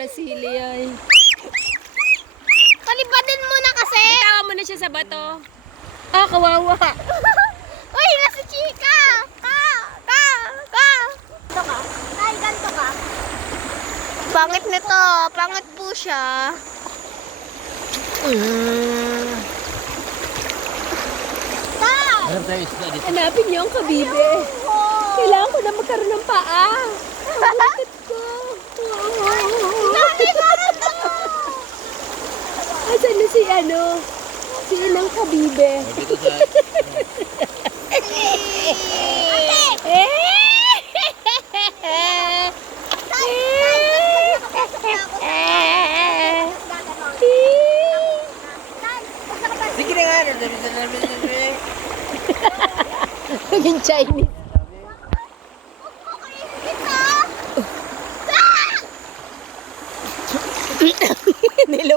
Araceli ay. Palipadin mo na kasi. Bitawa mo na siya sa bato. Ah, kawawa. Uy, nasa chika. Ka. Ganto ka. Ay, ganto ka. Pangit nito. Pangit po siya. Harap tayo isda dito. Hanapin niyo ang kabibe. Kailangan ko na magkaroon ng paa. Bakit ko? Asan na si ano? Si ilang kabibe. Dito sa... Sige na nga, nandami sa namin yung Naging Chinese. Nilo.